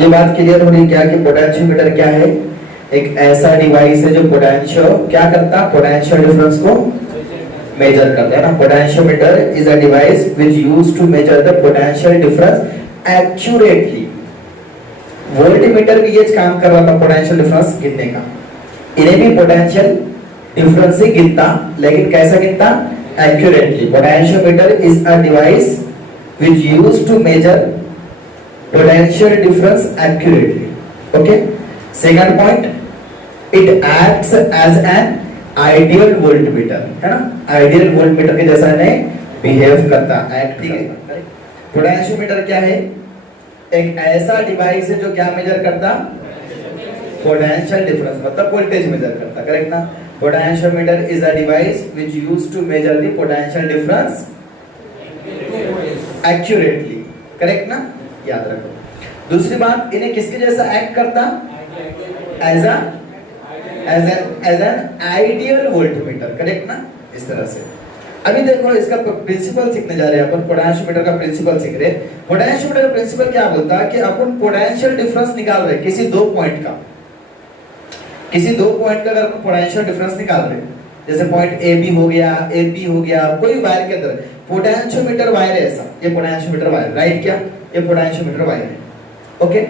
ये बात क्लियर हो रही क्या कि पोटेंशियोमीटर क्या है? एक ऐसा डिवाइस है जो पोटेंशियो क्या करता है? पोटेंशियल डिफरेंस को मेजर करता है ना। Potentiometer is a device which used to measure the potential difference accurately. Voltmeter भी ये काम कर रहा था पोटेंशियल डिफरेंस गिनने का। इन्हें भी पोटेंशियल डिफरेंस ही गिनता, लेकिन कैसा गिनता? Accurately. Potentiometer is a device which used to measure potential difference accurately. Okay. Second point, it acts as an ideal voltmeter, है ना? Ideal voltmeter के जैसा इन्हें behave करता, act करता। पोटेंशियोमीटर क्या है? एक ऐसा डिवाइस है जो क्या मेजर करता? पोटेंशियल डिफरेंस, मतलब वोल्टेज मेजर करता। करेक्ट ना? Potentiometer is a device which used to measure the potential difference accurately. Correct ना? याद रखो। दूसरी बात, इन्हें किसके जैसा एक्ट करता? As an ideal voltmeter. Correct ना? इस तरह से। अभी देखो इसका प्रिंसिपल सीखने जा रहे हैं अपन। पोटेंशियोमीटर का प्रिंसिपल सीख रहे हैं। पोटेंशियोमीटर का प्रिंसिपल क्या बोलता है कि अपन पोटेंशियल डिफरेंस निकाल रहे हैं किसी दो पॉइंट का। किसी दो पॉइंट का अगर अपन पोटेंशियल डिफरेंस निकाल रहे हैं, जैसे पॉइंट ए बी हो गया, ए बी हो गया, कोई वायर के अंदर पोटेंशियोमीटर वायर है ऐसा, ये पोटेंशियोमीटर वायर, राइट? क्या ये पोटेंशियोमीटर वायर है? ओके।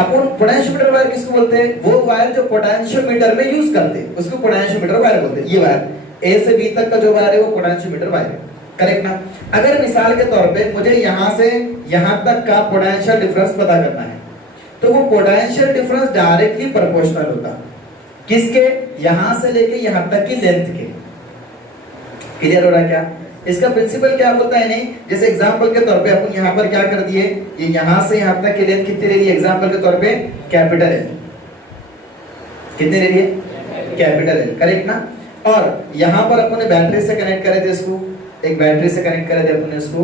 अपन पोटेंशियोमीटर वायर किसको बोलते हैं? वो वायर जो पोटेंशियोमीटर में यूज करते हैं उसको पोटेंशियोमीटर वायर बोलते हैं। ये वायर ए से बी तक का जो वायर है वो पोटेंशियोमीटर वायर है। करेक्ट ना? अगर मिसाल के तौर पे मुझे यहां से यहां तक का पोटेंशियल डिफरेंस पता करना है, तो वो पोटेंशियल डिफरेंस डायरेक्टली प्रोपोर्शनल होता किसके? यहां से लेके यहां तक की लेंथ के। क्लियर हो रहा है क्या? इसका प्रिंसिपल क्या बोलता है? नहीं, जैसे एग्जांपल के तौर पे अपन यहां पर क्या कर दिए, ये यहां से यहां तक की लेंथ कितनी ले ली? एग्जांपल के तौर पे कैपिटल एल। कितने ले लिए? Capital L. करेक्ट ना? और यहां पर अपन ने बैटरी से कनेक्ट करे थे इसको, एक बैटरी से कनेक्ट करे थे अपन ने इसको,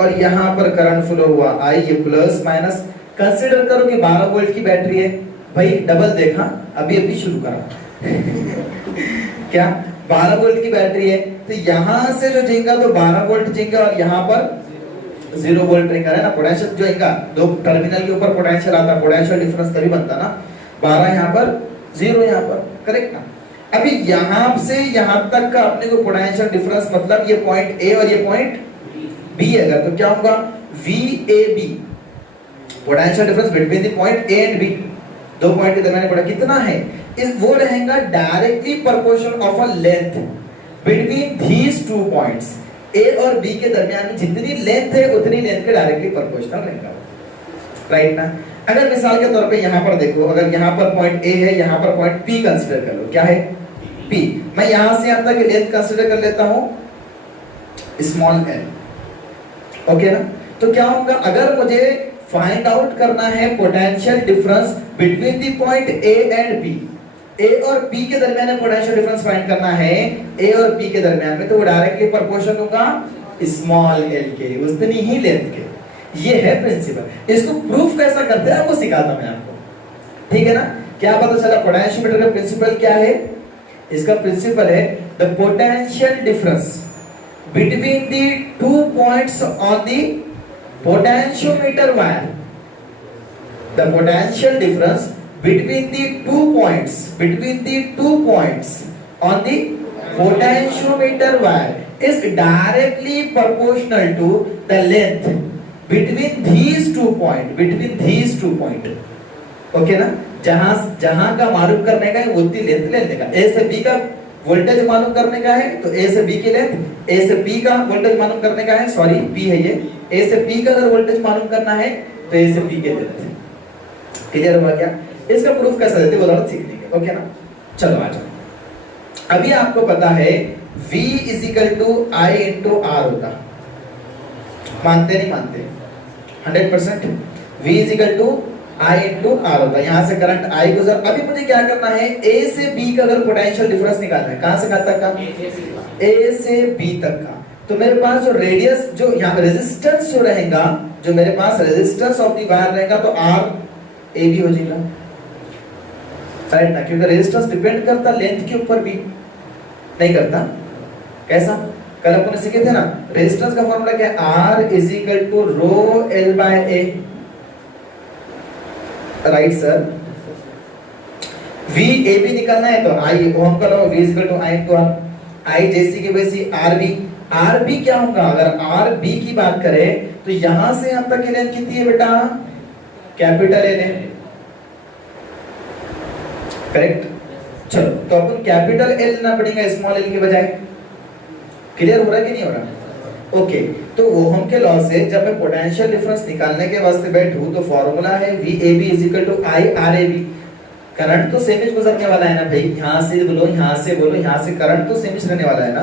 और यहां पर करंट फ्लो हुआ आई, ये प्लस माइनस। कंसीडर करो कि 12 वोल्ट की बैटरी है भाई, डबल देखा, अभी अभी शुरू करा क्या 12 वोल्ट की बैटरी है, तो यहां से जो जिंगा तो 12 वोल्ट जिंगा, और यहां पर 0 वोल्ट रिंगा है ना। पोटेंशियल जो जिंगा दो टर्मिनल के ऊपर पोटेंशियल आता, पोटेंशियल डिफरेंस तभी बनता ना। 12 यहां पर, 0 यहां पर। करेक्ट ना? अभी यहां से यहां तक का अपने को पोटेंशियल डिफरेंस, मतलब ये पॉइंट ए और ये पॉइंट बी है, तो क्या होगा? VAB, potential difference between the point A and B. दो पॉइंट के दरमियान पड़ा कितना है? इस वो रहेगा directly proportional of a length between these two points. A और बी के दरमियान में जितनी लेंथ है उतनी लेंथ के डायरेक्टली प्रोपोर्शनल रहेगा। राइट ना? अगर मिसाल के तौर पे यहां पर देखो, अगर यहां पर पॉइंट ए है, यहां पर पॉइंट पी कंसीडर कर लो। क्या है? पी। मैं यहां से यहां तक की लेंथ कंसीडर कर लेता हूं स्मॉल एल। ओके ना? तो क्या होगा? अगर मुझे फाइंड आउट करना है potential difference between the point A and B, A और बी के दरमियान में पोटेंशियल डिफरेंस फाइंड करना है, ए और बी के दरमियान में, तो वो डायरेक्टली प्रोपोर्शनल होगा स्मॉल एल के, उतनी ही लेंथ के। ये है प्रिंसिपल। इसको प्रूफ कैसा करते हैं वो सिखाता मैं आपको। ठीक है ना? क्या पता चला? पोटेंशियोमीटर का प्रिंसिपल क्या है? इसका प्रिंसिपल है the potential difference between the two points on the potentiometer wire, the potential difference between the two points on the potentiometer wire is directly proportional to the length between these two point। Okay ना? जहां का मालूम करने का है उतनी length लेने का। ए से बी का वोल्टेज मालूम करने का है तो ए से बी की लेंथ, ए से बी का वोल्टेज मालूम करने का है, सॉरी बी है ये, ए से बी का अगर वोल्टेज मालूम करना है तो ए से बी के लेंथ। क्लियर हुआ क्या? इसका प्रूफ कैसा देते वो थोड़ा सीख लेंगे। ओके ना? चलो आ जाओ। अभी आपको पता है V = I × R होता, मानते नहीं मानते? 100% V = I × R होता है। यहाँ से करंट I गुजर, अभी मुझे क्या करना है? A से B का अगर पोटेंशियल डिफरेंस निकालना है, कहां से कहां तक का? A से B तक का। तो मेरे पास जो रेडियस, जो यहाँ पे रेजिस्टेंस जो रहेगा, जो मेरे पास रेजिस्टेंस ऑफ दी वायर रहेगा, तो R AB हो जाएगा। राइट ना? क्योंकि रेजिस्टेंस डिपेंड करता लेंथ के ऊपर भी, नहीं करता? कैसा? कल अपन सीखे थे ना, रेजिस्टेंस का फॉर्मूला क्या है? R = ρ L/A। Right sir. V A B निकालना है तो आई ओम का law V is equal to I into R, I जैसी की वैसी आर बी। आर बी क्या होगा, अगर आर बी की बात करें तो यहां से यहां तक की लेंथ कितनी है बेटा, कैपिटल एल है, करेक्ट। चलो तो अपन कैपिटल एल लेना पड़ेगा स्मॉल एल के बजाय। क्लियर हो रहा है कि नहीं हो रहा? ओके तो ओहम के लॉ से जब मैं पोटेंशियल डिफरेंस निकालने के वास्ते बैठूं तो फॉर्मूला है V A B is equal to I R A B. Current तो सेम ही गुजरने वाला है ना भाई, यहां से बोलो यहां से बोलो यहां से, करंट तो सेम ही रहने वाला है ना।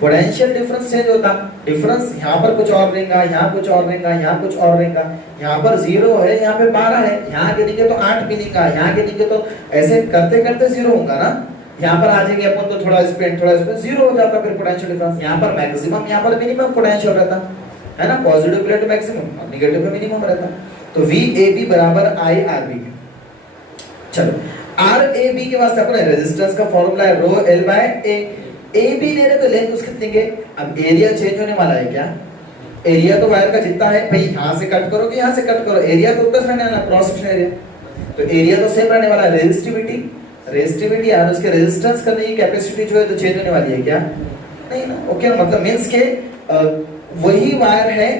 पोटेंशियल डिफरेंस चेंज होता, डिफरेंस यहाँ पर कुछ और रहेगा, यहाँ कुछ और रहेगा, यहाँ कुछ और रहेगा। यहाँ पर 0 है, यहाँ पे 12 है, यहाँ गिनेंगे तो 8 मिलेगा, यहाँ गिनेंगे तो ऐसे करते करते 0 होगा ना। यहाँ पर आ जाएंगे अपन तो थोड़ा स्पीड 0 हो जाता फिर पोटेंशियल डिफरेंस। यहाँ पर मैक्सिमम, यहाँ पर मिनिमम पोटेंशियल रहता है ना, पॉजिटिव प्लेट मैक्सिमम और नेगेटिव पे मिनिमम रहता। तो वी ए बी बराबर आई आर बी। चलो आर ए बी के वास्ते अपने रेजिस्टेंस का फॉर्मूला है rho L by A. A B ले रहे तो लेंथ उसकी कितनी है। अब एरिया चेंज होने वाला है क्या, एरिया तो वायर का जितना है भाई, यहां से कट करो कि यहां से कट करो, एरिया तो उतना रहने वाला, क्रॉस सेक्शन एरिया तो एरिया तो सेम रहने वाला है। रेजिस्टिविटी और उसके रेजिस्टेंस करने की कैपेसिटी जो है तो चेंज होने वाली है क्या, नहीं ना। ओके मतलब मींस के वही वायर है,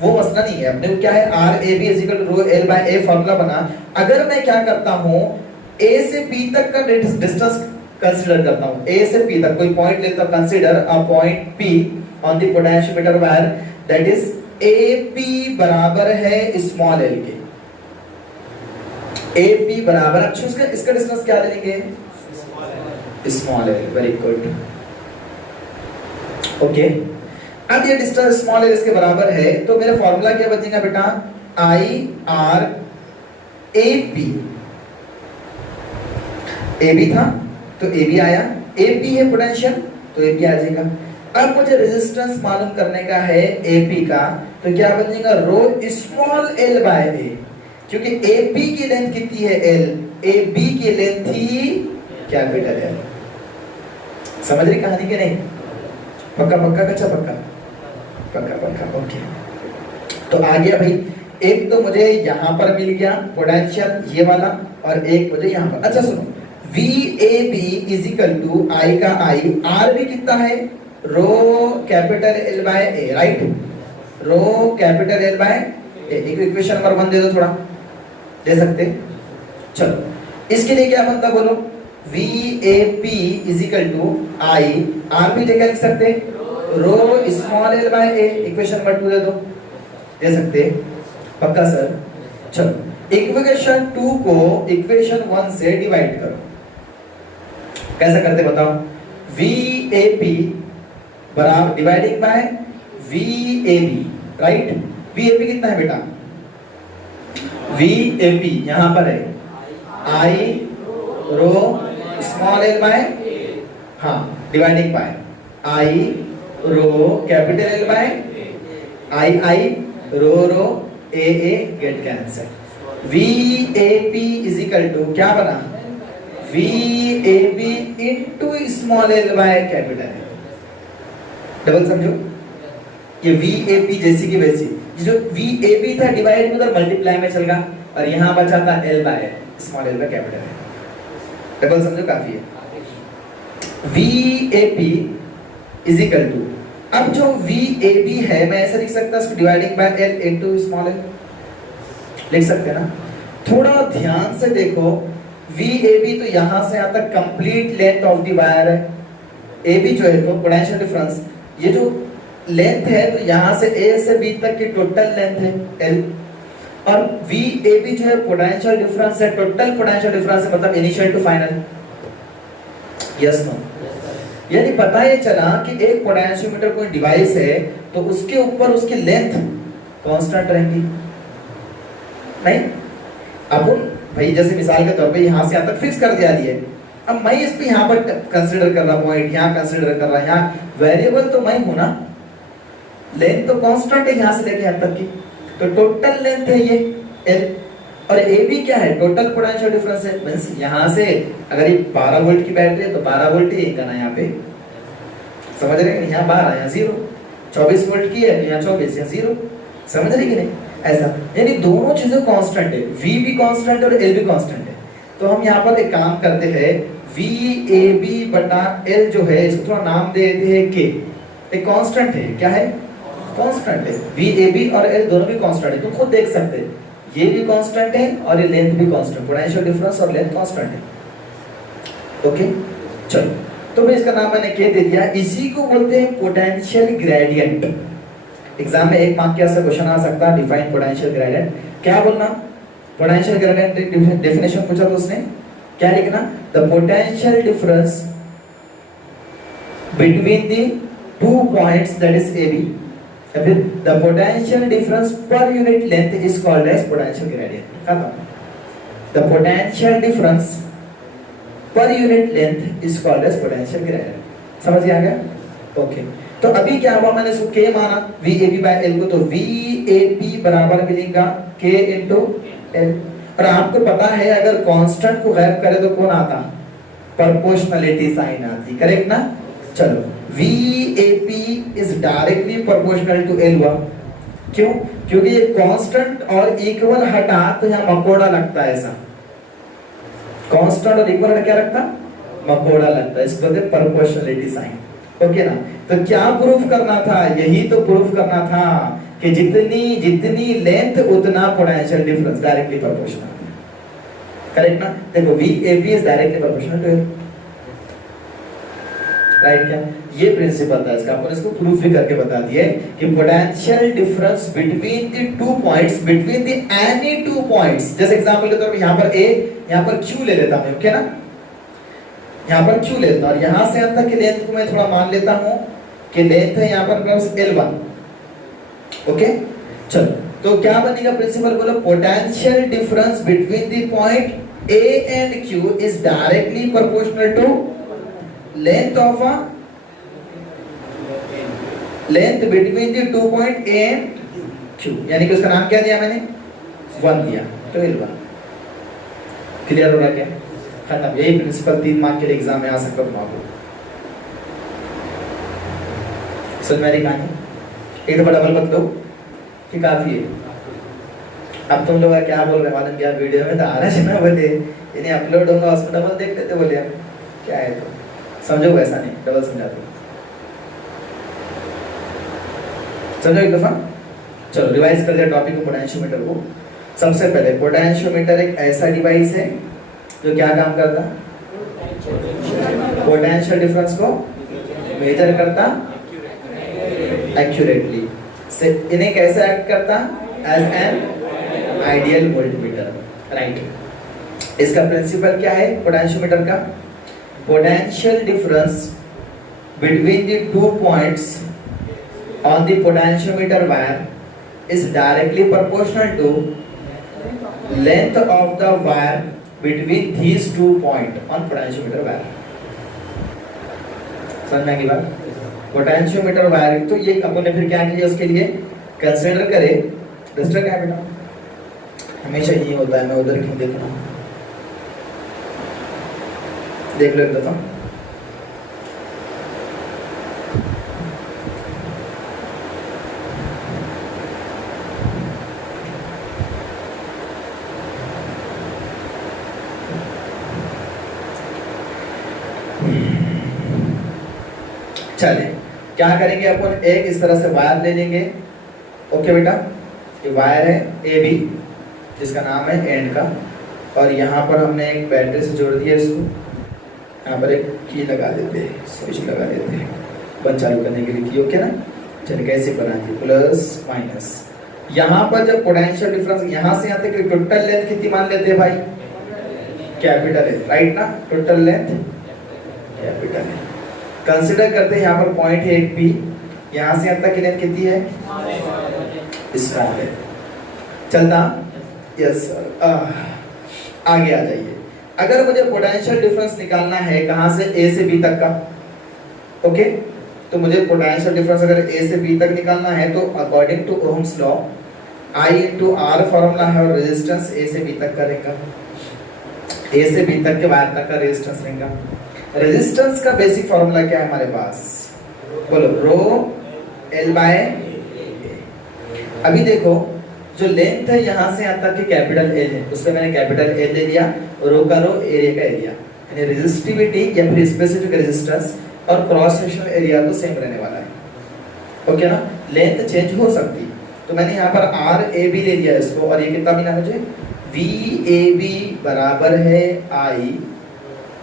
वो मसला नहीं है। अपने को क्या है, R A B is equal to rho L by A formula बना। अगर मैं क्या करता हूं, ए से बी तक का डिस्टेंस कंसीडर करता हूं, ए से पी तक कोई पॉइंट लेता हूं, consider a point P on the potentiometer wire that is A P बराबर है स्मॉल एल के। ए पी बराबर, अच्छा इसका डिस्टेंस क्या लेंगे, small L. Very good. Okay अब ये डिस्टेंस स्मॉल एल इसके बराबर है तो मेरा फॉर्मूला क्या बचेगा बेटा, I R A P. A B था तो ए बी आया, ए पी है पोटेंशियल तो ए पी आ जाएगा। अब मुझे रेजिस्टेंस मालूम करने का है ए पी का, तो क्या बनेगा, रो स्मॉल एल बाय ए। क्योंकि ए पी की लेंथ कितनी है एल, ए बी की लेंथ थी कैपिटल एल। समझ रही कहानी के नहीं, पक्का पक्का कच्चा पक्का पक्का पक्का। ओके तो आ गया भाई, एक तो मुझे यहां पर मिल गया पोटेंशियल ये वाला, और एक मुझे यहां पर। अच्छा सुनो, V A B is equal to I का आई, आर भी कितना है, rho capital L by A, right, rho capital L by A. एक इक्वेशन नंबर 1 दे दो, थोड़ा दे सकते। चलो इसके लिए क्या बनता बोलो, V A P is equal to I, R भी जगह लिख सकते, rho small L by A. Equation number 2 दे दो, दे सकते, पक्का सर। चलो इक्वेशन 2 को इक्वेशन 1 से डिवाइड करो। कैसे करते बताओ, वी ए पी बराबर dividing by V A B, right. V A P कितना है बेटा, वी ए पी यहां पर है I rho small L by, हाँ dividing by I rho capital L by I I rho A get cancel. V A P is equal to क्या बना, V A B into small L by capital L. Double समझो, ये V A P जैसी की वैसी, जो we A B था divide में उधर मल्टीप्लाई में चल गया, और यहाँ बचा था L by small L by capital L. Double समझो काफी है। V A P is equal to, अब जो वी ए बी है मैं ऐसे लिख सकता हूं, dividing by L into small L, लिख सकते हैं ना। थोड़ा ध्यान से देखो, वी ए बी तो यहां से यहां तक complete length of the wire है। ए बी जो है तो पोटेंशियल डिफरेंस, ये जो लेंथ है तो यहां से ए से बी तक की टोटल लेंथ है एल, और वी ए बी जो है पोटेंशियल डिफरेंस है, टोटल पोटेंशियल डिफरेंस है, मतलब initial to final. Yes no, यानी पता ये चला कि एक पोटेंशियोमीटर कोई डिवाइस है तो उसके ऊपर उसकी लेंथ कांस्टेंट रहेगी नहीं। अपन भाई जैसे मिसाल के तौर पे यहां से यहां तक फिक्स कर दिया है, अब मैं इस पे यहां पर कंसीडर कर रहा पॉइंट, यहां कंसीडर कर रहा, यहां वेरिएबल तो मैं हूं ना, लेंथ तो कांस्टेंट है यहां से लेके यहां तक की, तो टोटल लेंथ है ये एल, और ए बी क्या है, टोटल पोटेंशियल डिफरेंस है। मींस यहां से अगर ये 12 वोल्ट की बैटरी है तो 12 वोल्ट ही करना यहां पे, समझ रहे हैं, यहां 12 यहां 0, 24 वोल्ट की है तो यहां 24 यहां 0, समझ रहे कि नहीं। ऐसा, यानी दोनों चीजें कांस्टेंट है, v भी कांस्टेंट है और l भी कांस्टेंट है। तो हम यहाँ पर एक काम करते हैं, v a b बटा l जो है इसको थोड़ा नाम दे देते हैं k, एक कांस्टेंट है, क्या है, कांस्टेंट है। v a b और l दोनों भी कांस्टेंट है, तुम खुद देख सकते हैं, ये भी कांस्टेंट है और ये लेंथ भी कांस्टेंट, पोटेंशियल डिफरेंस और लेंथ कांस्टेंट है। ओके चलो, तो मैं इसका नाम मैंने k दे दिया, इसी को बोलते हैं पोटेंशियल ग्रेडियंट। एग्जाम में 1 मार्क के ऐसा क्वेश्चन आ सकता है, डिफाइन पोटेंशियल ग्रेडियंट। क्या बोलना, पोटेंशियल ग्रेडियंट डेफिनेशन पूछा तो उसने क्या लिखना, the potential difference between the 2 points that is A B, या फिर the potential difference per unit length is called as potential gradient. खत्म। The potential difference per unit length is called as potential gradient. समझ आ गया? Okay तो अभी क्या हुआ, मैंने इसको k माना VAB by L को, तो VAB बराबर मिलेगा k into L। और आपको पता है अगर कांस्टेंट को गायब करे तो कौन आता, प्रोपोर्शनलिटी साइन आती, करेक्ट ना। चलो VAP is directly proportional to L हुआ, क्यों, क्योंकि ये कांस्टेंट और इक्वल हटा तो यहाँ मकोड़ा लगता है, ऐसा कांस्टेंट और इक्वल हटा क्या लगता, मकोड़ा लगता है, इसको बोलते हैं प्रोपोर्शनलिटी साइन। ओके ना। तो क्या प्रूफ करना था, यही तो प्रूफ करना था कि जितनी लेंथ उतना potential difference directly proportional, correct ना। देखो VAB is directly proportional to L, right. क्या ये प्रिंसिपल था इसका, अपन इसको प्रूफ भी करके बता दिए कि potential difference between the 2 points, between the any 2 points, जैसे एग्जांपल के तौर पे यहाँ पर A, यहाँ पर Q ले लेता हूं, ओके ना, यहाँ पर Q लेता हूं और यहाँ से अंत तक की लेंथ को मैं थोड़ा मान लेता हूँ कि लेंथ है यहाँ पर प्लस L1। ओके चलो, तो क्या बनेगा प्रिंसिपल, बोलो potential difference between the point A and Q is directly proportional to length of a length between the 2 point A and Q, यानी कि उसका नाम क्या दिया मैंने, 1 दिया, तो L1। क्लियर हो रहा क्या? खत्म। यही प्रिंसिपल 3 मार्क के लिए एग्जाम में आ सकता है आपको। समझ में आ रही कहानी? एक दफा डबल मत लो कि काफी है। अब तुम लोग क्या बोल रहे मालूम क्या, वीडियो में तो आ रहा है ना, बोले इन्हें अपलोड होगा उसमें डबल देख लेते, बोले हम क्या है, तो समझो वैसा नहीं, डबल समझा दो, समझो एक दफा। चलो रिवाइज कर दिया टॉपिक को, पोटेंशियोमीटर को। सबसे पहले पोटेंशियोमीटर एक ऐसा डिवाइस है जो क्या काम करता, पोटेंशियल डिफरेंस को मेजर करता एक्यूरेटली, से इन्हें कैसे एक्ट करता, as an ideal voltmeter, right. इसका प्रिंसिपल क्या है पोटेंशियोमीटर का, potential difference between the 2 points on the potentiometer wire is directly proportional to length of the wire between these 2 point on potentiometer wire। समझना की बात, potentiometer wire, तो ये अपन ने फिर क्या किया उसके लिए, कंसीडर करे रजिस्टर क्या बेटा, हमेशा ये होता है, मैं उधर क्यों देख रहा हूँ, देख लो एक दफा। चलिए क्या करेंगे अपन, एक इस तरह से वायर ले लेंगे, ओके बेटा, ये वायर है AB जिसका नाम है एंड का, और यहाँ पर हमने एक बैटरी से जोड़ दिया इसको, यहाँ पर एक की लगा देते हैं, स्विच लगा देते हैं बंद चालू करने के लिए की, ओके ना। चलिए कैसे बनाएंगे, प्लस माइनस, यहाँ पर जब पोटेंशियल डिफरेंस यहाँ से यहाँ तक टोटल लेंथ कितनी मान लेते हैं भाई, कैपिटल है, राइट ना, टोटल लेंथ कैपिटल है। कंसीडर करते हैं यहाँ पर पॉइंट है एक P, यहाँ से यहाँ तक की लेंथ कितनी है, स्मॉल है, चलता, यस आगे आ जाइए। अगर मुझे पोटेंशियल डिफरेंस निकालना है कहाँ से, A से B तक का, ओके, तो मुझे पोटेंशियल डिफरेंस अगर A से B तक निकालना है तो according to Ohm's law I into R formula है, और रेजिस्टेंस A से B तक का रहेगा, A से B तक के वायर तक का रेजिस्टेंस रहेगा। रेजिस्टेंस का बेसिक फॉर्मूला क्या है हमारे पास, बोलो रो L बाय। अभी देखो जो लेंथ है यहाँ से यहाँ तक की कैपिटल एल है, उससे मैंने कैपिटल एल ले लिया, रो का रो, एरिया का एरिया, यानी रेजिस्टिविटी या फिर स्पेसिफिक रेजिस्टेंस और क्रॉस सेक्शनल एरिया तो सेम रहने वाला है। ओके ना, लेंथ चेंज हो सकती, तो मैंने यहाँ पर आर ए बी ले लिया इसको, और ये कितना मिला मुझे, वी ए बी बराबर है I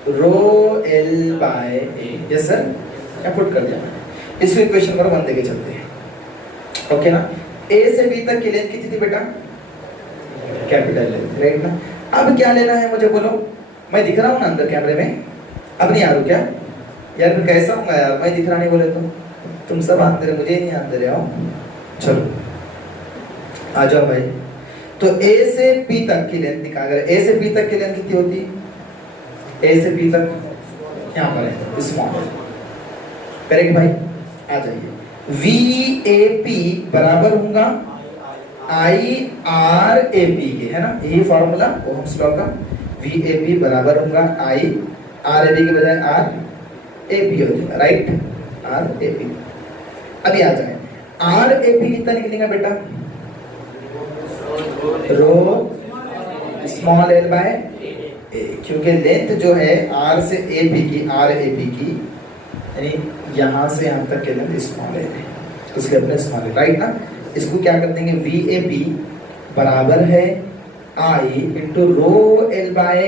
rho L by A. Yes sir, क्या पुट कर दिया मैंने, इसको इक्वेशन नंबर 1 देके चलते हैं। ओके ना, ए से बी तक की लेंथ कितनी थी बेटा, कैपिटल लेंथ, राइट ना। अब क्या लेना है मुझे बोलो, मैं दिख रहा हूँ ना अंदर कैमरे में, अब नहीं आ रहा क्या यार, मैं कैसा हूँ यार, मैं दिख रहा नहीं बोले तो, तुम सब अंदर, मुझे नहीं अंदर आओ, चलो आ जाओ भाई। तो ए से बी तक की लेंथ निकाल, अगर ए से बी तक की लेंथ कितनी होती, ए से बी तक यहाँ पर है स्मॉल, करेक्ट भाई, आ जाइए। वी ए पी बराबर होगा आई आर ए पी के, है ना, यही फॉर्मूला ओहम्स लॉ का। वी ए पी बराबर होगा आई आर ए पी के बजाय आर ए पी हो जाएगा, राइट, आर ए पी। अभी आ जाए, आर ए पी कितना निकलेगा बेटा, रो स्मॉल एल बाय ए, क्योंकि लेंथ जो है आर से ए पी की, आर ए पी की, यानी यहाँ से यहाँ तक के लेंथ स्मॉल एल है, उसके अपने स्मॉल एल, राइट ना। इसको क्या कर देंगे, वी ए पी बराबर है I into rho L by,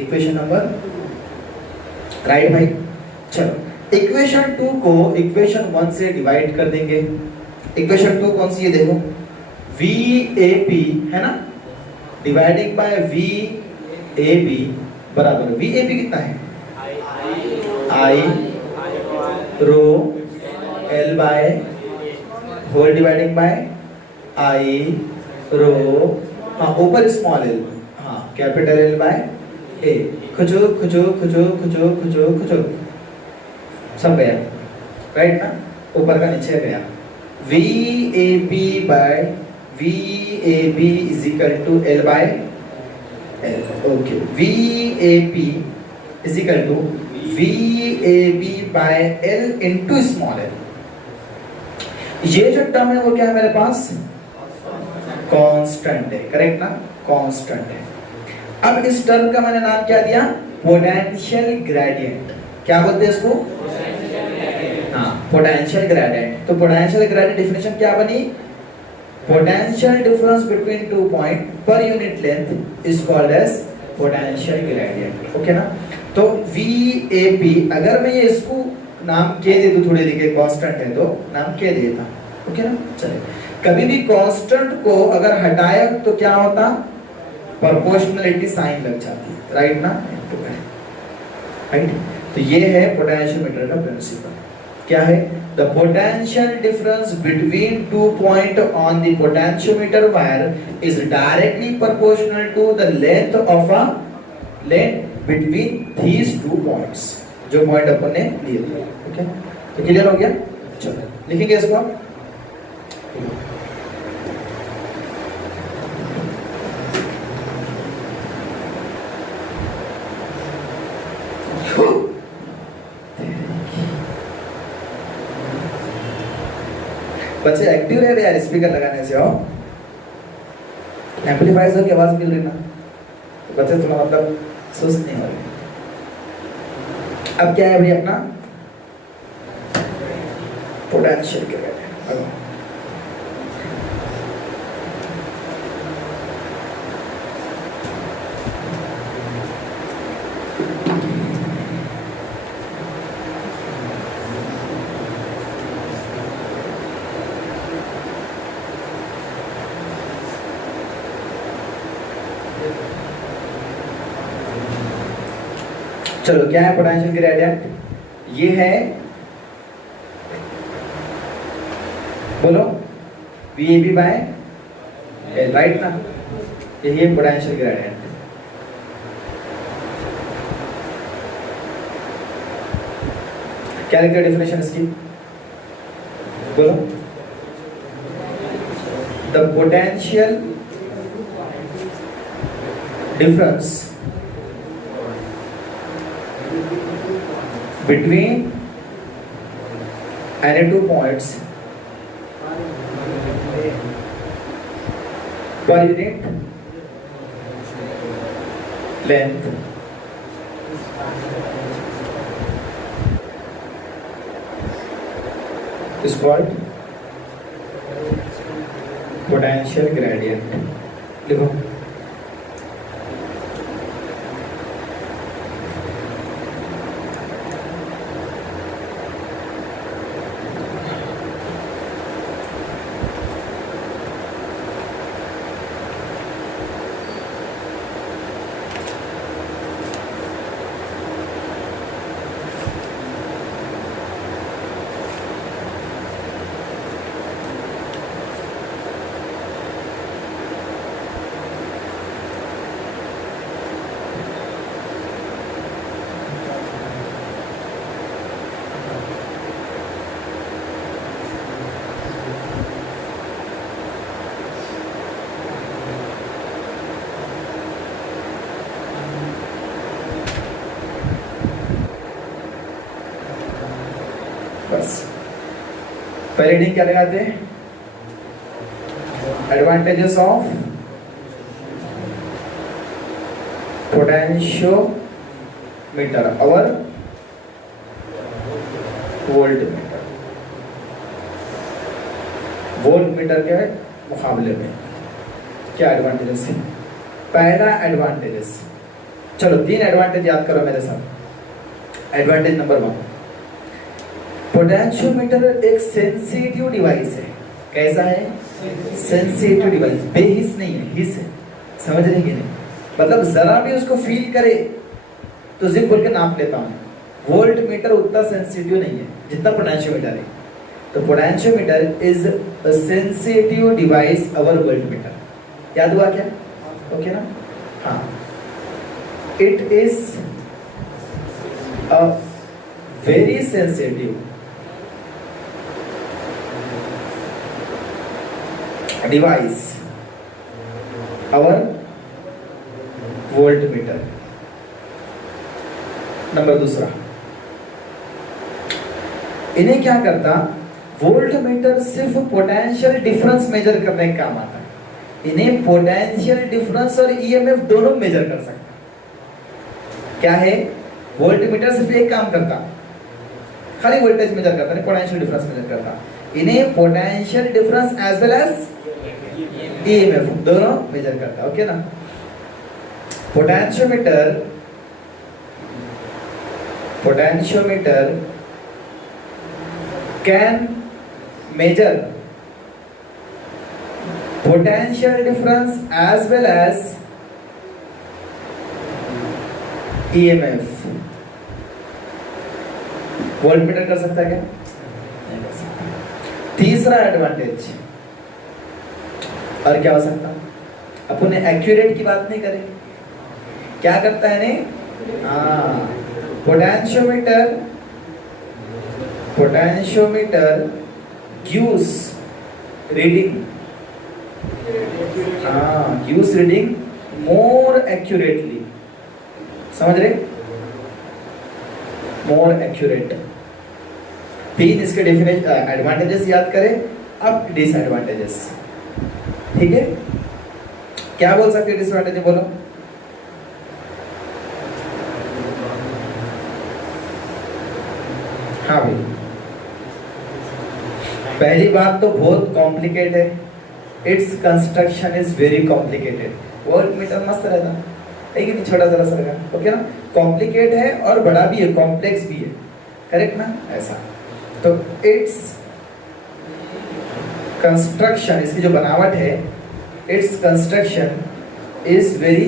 equation number, right भाई। चलो इक्वेशन 2 को इक्वेशन 1 से डिवाइड कर देंगे। इक्वेशन 2 कौन सी है देखो, वी ए पी है ना, dividing by V A B बराबर, वी ए पी कितना है, I rho L by whole dividing by I rho, हाँ ऊपर स्मॉल एल, हाँ कैपिटल एल बाय ए, खुजो खुजो खुजो खुजो खुजो खुजो, सब गया, राइट ना, ऊपर का नीचे गया। V A B by V A B is equal to L by L, okay, V A P is equal to V A B by L into small L. ये जो टर्म है वो क्या है मेरे पास, कांस्टेंट है, करेक्ट ना, constant है। अब इस टर्म का मैंने नाम क्या दिया, पोटेंशियल ग्रेडियंट, क्या बोलते हैं इसको, हाँ पोटेंशियल ग्रेडियंट। तो पोटेंशियल ग्रेडियंट डेफिनेशन क्या बनी, potential difference between two point per unit length is called as potential gradient, okay ना। तो वी ए पी, अगर मैं ये इसको नाम के दे दूं, थोड़ी देर कांस्टेंट है तो नाम के देता, ओके ना। चलिए, कभी भी कांस्टेंट को अगर हटाया तो क्या होता, प्रोपोर्शनलिटी साइन लग जाती, राइट ना, राइट। तो ये है पोटेंशियोमीटर का प्रिंसिपल, क्या है, the potential difference between two point on the potentiometer wire is directly proportional to the length of a length between these two points, जो पॉइंट अपन ने लिए थे, ओके। तो क्लियर हो गया, चलो लिखेंगे इसको। बच्चे एक्टिव रह रहे यार, स्पीकर लगाने से, हो एम्पलीफायर की आवाज मिल रही ना, तो बच्चे थोड़ा मतलब सुस्त नहीं हो रहे। अब क्या है भाई अपना पोटेंशियल ग्रेडियंट, चलो क्या है पोटेंशियल ग्रेडियंट, ये है, बोलो V A B by L, right ना, यही है पोटेंशियल ग्रेडियंट। क्या लिखते हैं डेफिनेशन इसकी, बोलो, the potential difference between any two points पर unit length is called potential gradient. लिखो बस। पहले रीडिंग क्या लगाते हैं? एडवांटेजेस ऑफ पोटेंशियोमीटर और वोल्टमीटर, वोल्टमीटर के मुकाबले में क्या एडवांटेजेस है? पहला एडवांटेजेस, चलो 3 एडवांटेज याद करो मेरे साथ। एडवांटेज नंबर 1, पोटेंशियोमीटर एक सेंसिटिव डिवाइस है। कैसा है? सेंसिटिव डिवाइस, बेहिस नहीं है, हिस है। समझ रहे कि नहीं? मतलब जरा भी उसको फील करे तो जिप बोल के नाप लेता हूँ। वोल्टमीटर उतना सेंसिटिव नहीं है जितना पोटेंशियोमीटर है। तो potentiometer is a sensitive device our voltmeter. याद हुआ क्या? ओके ना? हाँ, it is a very sensitive device our voltmeter. Number 2, इन्हें क्या करता? वोल्टमीटर सिर्फ पोटेंशियल डिफरेंस मेजर करने का काम आता है। इन्हें पोटेंशियल डिफरेंस और ईएमएफ दोनों मेजर कर सकता। क्या है? वोल्टमीटर सिर्फ एक काम करता, खाली वोल्टेज मेजर करता, नहीं पोटेंशियल डिफरेंस मेजर करता। इन्हें potential difference as well as EMF दोनों मेजर करता। ओके ना? Potentiometer can measure potential difference as well as EMF। Voltmeter कर सकता है क्या? नहीं कर सकता। तीसरा एडवांटेज और क्या हो सकता? अपन एक्यूरेट की बात नहीं करें, क्या करता है ने? Potentiometer gives reading, gives reading more accurately. समझ रहे? More accurate. 3 इसके डेफिनेशन एडवांटेजेस याद करें। अब डिसएडवांटेजेस, ठीक है? क्या बोल सकते हैं डिसएडवांटेज? बोलो। हाँ भाई, पहली बात तो बहुत कॉम्प्लिकेटेड है। Its construction is very complicated. Voltmeter मस्त रहता है कि छोटा सा रहेगा, ओके ना? कॉम्प्लिकेट है और बड़ा भी है, कॉम्प्लेक्स भी है, करेक्ट ना? ऐसा तो इट्स कंस्ट्रक्शन, इसकी जो बनावट है, its construction is very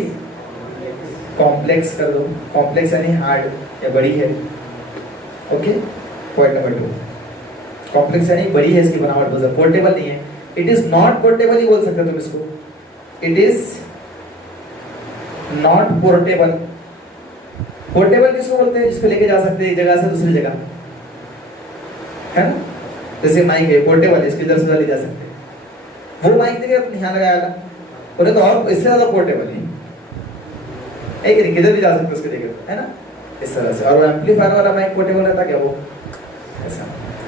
complex. कर दो, कॉम्प्लेक्स यानी हार्ड या बड़ी है। ओके, पॉइंट नंबर 2, कॉम्प्लेक्स यानी बड़ी है इसकी बनावट, बहुत पोर्टेबल नहीं है। इट इज नॉट पोर्टेबल ही बोल सकते हो तुम इसको। It is not portable. Portable किसको बोलते हैं? जिसको लेके जा सकते हैं एक जगह से दूसरी जगह, है ना? जैसे माइक है, पोर्टेबल, इसको इधर से उधर ले जा सकते हैं। वो माइक देखिए अपने यहाँ लगाया, बोले तो और इससे ज्यादा पोर्टेबल है, किधर भी जा सकते उसको लेकर, है ना? इस तरह से। और एम्पलीफायर वाला माइक पोर्टेबल रहता क्या? वो ऐसा।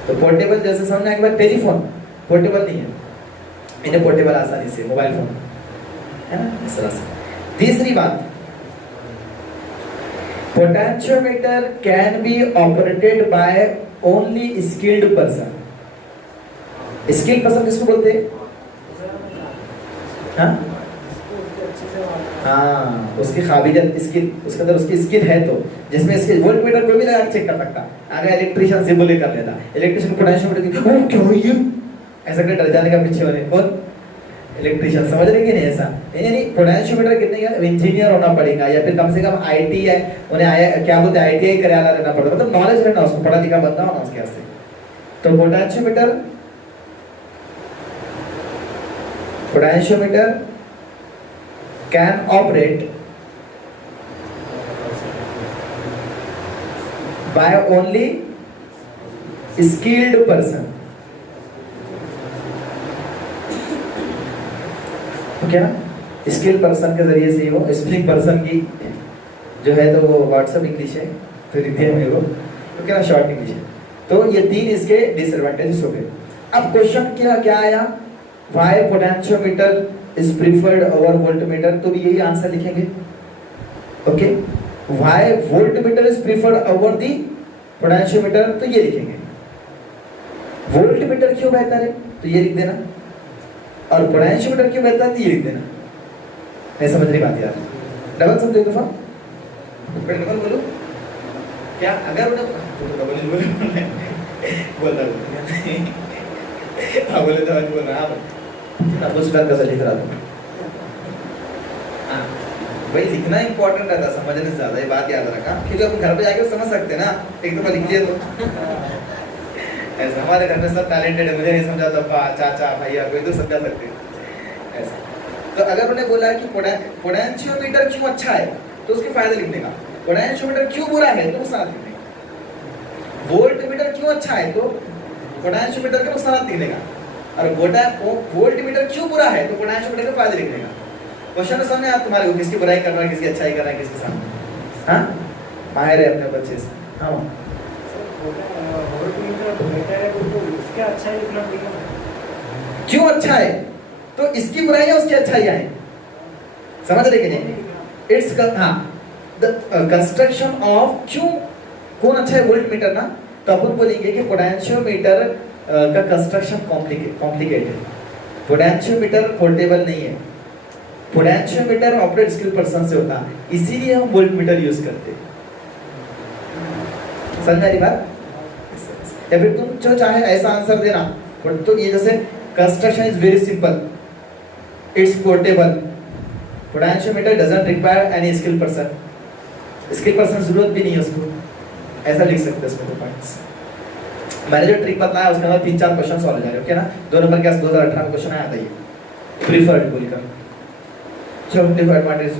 तो पोर्टेबल जैसे समझना कि भाई टेलीफोन पोर्टेबल नहीं है, इन्हें पोर्टेबल आसानी से मोबाइल फोन है ना, इस तरह से। तीसरी बात, potentiometer can be operated by only skilled person. Skilled person किसको बोलते हैं? हाँ, उसकी काबिलियत, स्किल, उसके अंदर उसकी स्किल है, तो जिसमें स्किल, वोल्ट मीटर कोई भी लगा चेक कर सकता। अगर इलेक्ट्रिशियन सिंबल कर लेता, इलेक्ट्रिशियन पोटेंशियोमीटर ओ क्या हुई ऐसा कर डर जाने का पीछे वाले, और इलेक्ट्रिशियन समझ रहे कि नहीं? ऐसा नहीं, पोटेंशियोमीटर कितने का इंजीनियर होना पड़ेगा, या फिर कम से कम आईटी है, उन्हें क्या बोलते हैं, आईटीआई कराया रहना पड़ेगा, मतलब नॉलेज रहना, उसको पढ़ा लिखा बंदा होना उसके से। तो potentiometer can operate by only skilled person. Okay ना, स्किल्ड पर्सन के जरिए से वो स्प्लिंग पर्सन की जो है, तो वो व्हाट्सएप इंग्लिश है, तो लिखिए मेरे को, तो क्या शॉर्ट इंग्लिश है। तो ये तीन इसके डिसएडवांटेजेस हो गए। अब क्वेश्चन क्या आया, why potentiometer is preferred over voltmeter, तो भी यही आंसर लिखेंगे। Okay, why voltmeter is preferred over the potentiometer, तो ये लिखेंगे। वोल्टमीटर क्यों बेहतर है, तो ये लिख देना, और पोटेंशियोमीटर क्यों बेहतर है, तो ये लिख देना। नहीं समझ रही बात यार? डबल समझो दफा, डबल बोलो क्या, अगर डबल बोलता हाँ बोले तो बोल रहा हाँ, पुस्तक कैसा लिख रहा था। हाँ भाई, लिखना इंपॉर्टेंट रहता, समझने से ज्यादा, ये बात याद रखा, क्योंकि अपन घर पे जाके समझ सकते हैं ना, एक दफा लिख लिया तो ऐसा। हमारे घर में सब टैलेंटेड है, मुझे नहीं समझा तो चाचा भैया कोई तो समझा सकते हैं ऐसा। तो अगर उन्हें बोला कि पोटेंशियोमीटर क्यों अच्छा है, तो उसके फायदे लिखने का, पोटेंशियोमीटर क्यों बुरा है, तो नुकसान लिखने का, वोल्टमीटर क्यों अच्छा है, तो पोटेंशियोमीटर के नुकसान लिखने का, और वोल्टमीटर क्यों बुरा है, तो पोटेंशियोमीटर के फायदे लिखने का। क्वेश्चन समझ में आप तुम्हारे को, किसकी बुराई कर रहा है, किसकी अच्छाई कर रहा है, किसके सामने, हाँ माहिर है अपने बच्चे से। हाँ क्यों अच्छा है, तो इसकी बुराई है, उसकी अच्छाइयाँ हैं, समझ रहे कि नहीं? इट्स हाँ, द कंस्ट्रक्शन ऑफ, क्यों कौन अच्छा है वोल्टमीटर ना, तो अपन बोलेंगे कि पोटेंशियोमीटर का कंस्ट्रक्शन कॉम्प्लिकेटेड है, पोटेंशियोमीटर पोर्टेबल नहीं है, पोटेंशियोमीटर ऑपरेट स्किल पर्सन से होता, इसीलिए हम वोल्टमीटर यूज करते हैं। समझ रही बात? या फिर तुम जो चाहे ऐसा आंसर देना, तो ये जैसे construction is very simple, it's portable, potentiometer doesn't require any skill person, skill person जरूरत भी नहीं है उसको, ऐसा लिख सकते हैं इसमें पॉइंट्स। मैंने जो ट्रिक बताया उसके अंदर 3-4 क्वेश्चन सॉल्व हो जाएंगे। ओके ना, 2 नंबर के 2018 में क्वेश्चन आया था ये, प्रीफर्ड बोलकर। चलो, एडवांटेज